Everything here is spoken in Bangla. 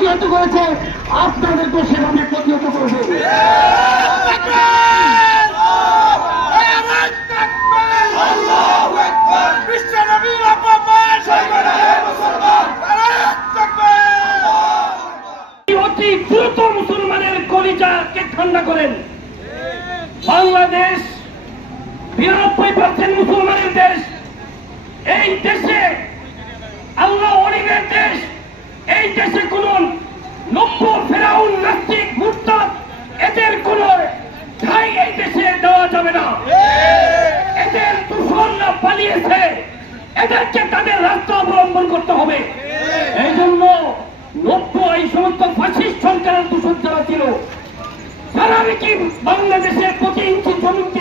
প্রতিহত করেছে, আপনাদেরকে সেভাবে প্রতিহত করবে। অতি দ্রুত মুসলমানের কলিজাকে ঠান্ডা করেন। বাংলাদেশ 92% মুসলমানের দেশ। এই দেশে আল্লাহ ওলিদের দেশ। এই দেশে কোন নব্য ফেরাউন নাস্তিক মুরতাদ এদের কোন ঠাঁই এই দেশে দেওয়া যাবে না। এদের দুশ্মনরা পালিয়েছে, এদেরকে তাদের রাস্তা অবলম্বন করতে হবে। এই জন্য নব্য এই সমস্ত ফাসিস্ট সরকারের দূষণ যারা ছিল, তারা কি বাংলাদেশের প্রতি ইঞ্চি জমিতে